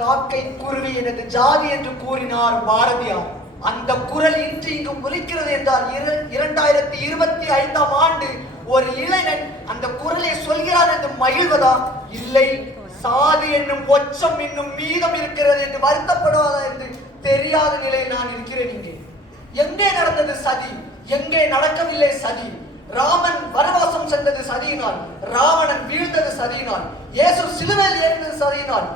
காக்கை குருவி எனது ஜாதி என்று கூறினார் பாரதியார். அந்த குரல் இன்று இங்கு ஒலிக்கிறது என்றால் 2025ஆம் ஆண்டு ஒரு இளைஞன் அந்த குரலை சொல்கிறார் என்று மகிழ்வதா? இல்லை, சாதி என்னும் ஒச்சம் இன்னும் மீதம் இருக்கிறது என்று வருத்தப்படுவதா என்று தெரியாத நிலையில் நான் இருக்கிறேன். இங்கே எங்கே நடந்தது சதி? எங்கே நடக்கவில்லை சதி? ராமன் வனவாசம் சென்றது சதியினால், ராவணன் வீழ்ந்தது சதியினால், இயேசு சிலுவையில் ஏறினது சதியினால்.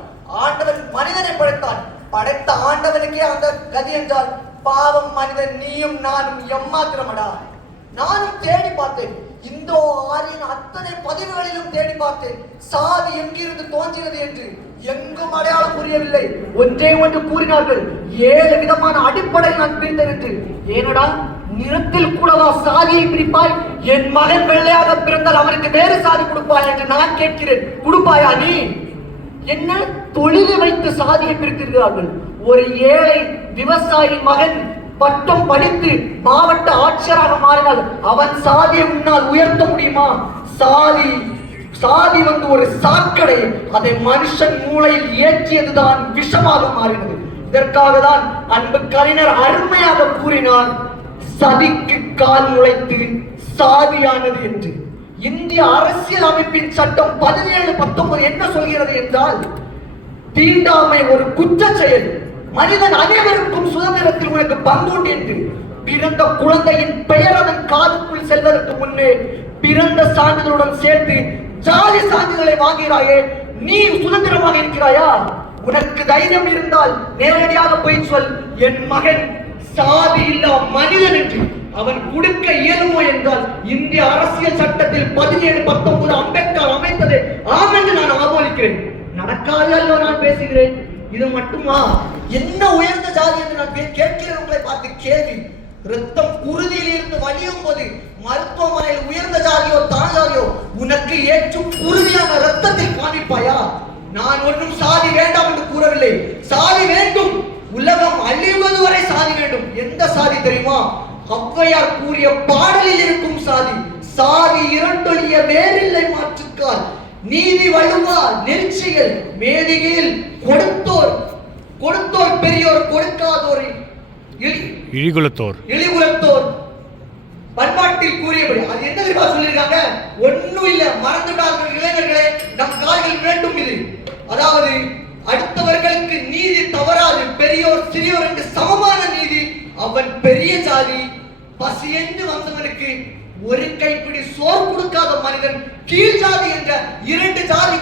ஆண்டவன் மனிதனை படைத்தான். படைத்த ஆண்டவனுக்கே அந்த கதி என்றால் பாவம் மனிதன் நீயும் நானும் எம்மாத்திரமடா. நானும் தேடி பார்த்தேன், இந்தோ ஆரியன் அத்தனை பதிவுகளிலும் தேடி பார்த்தேன், சாதி எங்கிருந்து தோன்றினது என்று எங்கும் அடையாளம் புரியவில்லை. ஒன்றே ஒன்று கூறினார்கள், 7 விதமான அடிப்படையில் நான் பிரித்தேன் என்று. ஏனடா, நிறத்தில் கூடவா சாதியை பிரிப்பாய்? என் மகன் வெள்ளையாக பிறந்தால் அவனுக்கு வேறு சாதி கொடுப்பாய் என்று நான் கேட்கிறேன். கொடுப்பாயா நீ? என்ன தொழிலை வைத்து சாதியை பிரித்திருக்கிறார்கள். ஒரு ஏழை விவசாயி மகன் பட்டம் படித்து மாவட்ட ஆட்சியராக மாறினால் அவன் சாதியை முன்னால் உயர்த்த முடியுமா? சாதி ஒரு சாக்கடை. அதை மனுஷன் மூளையில் ஏற்றியதுதான் விஷமாக மாறினது. இதற்காக தான் அன்பு கலைஞர் அருமையாக கூறினார், சதிக்கு கால் முளைத்து சாதியானது என்று. இந்திய அரசியல் அமைப்பின் சட்டம் 17-19 என்ன சொல்கிறது என்றால், தீண்டாமை ஒரு குற்ற செயல், மனிதன் அனைவருக்கும் சுதந்திரத்தில் உனக்கு பங்குண்டு என்று. பிறந்த குழந்தையின் பெயர் அதன் காதுக்குள் செல்வதற்கு முன்னே பிறந்த சான்றிதழுடன் சேர்த்து ஜாதி சான்றிதழை வாங்குகிறாயே, நீ சுதந்திரமாக இருக்கிறாயா? உனக்கு தைரியம் இருந்தால் நேரடியாக போய் சொல், என் மகன் சாதி இல்லா மனிதன் என்று. அவன் கொடுக்க இயலுமோ என்றால் இந்திய அரசியல் சட்டத்தில் 17-19 அம்பேத்கர் அமைத்ததை ஆம் என்று நான் ஆதரிக்கிறேன். நடக்காது அல்ல நான் பேசுகிறேன். இது மட்டுமா? என்ன உயர்ந்த ஜாதி என்று நான் கேட்கிறேன். உங்களை பார்த்து கேள்வி. ரத்தம் குருதியில் இருந்து வலியும் போது மருத்துவமனையில் உயர்ந்த ஜாதியோ தான் ஜாதியோ உனக்கு ஏற்றும் குருதியான ரத்தத்தை காணிப்பாயா? நான் ஒன்றும் சாதி வேண்டாம் என்று கூறவில்லை. சாதி வேண்டும், உலகம் அழிவது வரை சாதி வேண்டும். எந்த சாதி தெரியுமா? ஔவையார் கூறிய பாடலில் இருக்கும் சாதி. சாதி இரண்டொழிய வேறில்லை மாற்றுக்கால், நீதி வலுவா நெருச்சிகள் மேதிகையில் கொடுத்தோர் பெரியோர் கொடுக்காதோர் இழிகுலத்தோர் பண்பாட்டில் கூறியபடி. அது என்ன தெரியுமா சொல்லியிருக்காங்க? ஒன்னும் இல்ல, மறந்துட்டார்கள் இளைஞர்களே, நம் கால்கள் வேண்டும். இது அதாவது அடுத்தவர்களுக்கு நீதி தவறாது, பெரியோர் சிறியோர் என்று சமமான நீதி. அவன் பெரிய ஜாதி. பசி என்று வந்தவனுக்கு ஒரு கைப்பிடி சோறு கொடுக்காத மனிதன் கீழ் ஜாதி என்ற 2 ஜாதி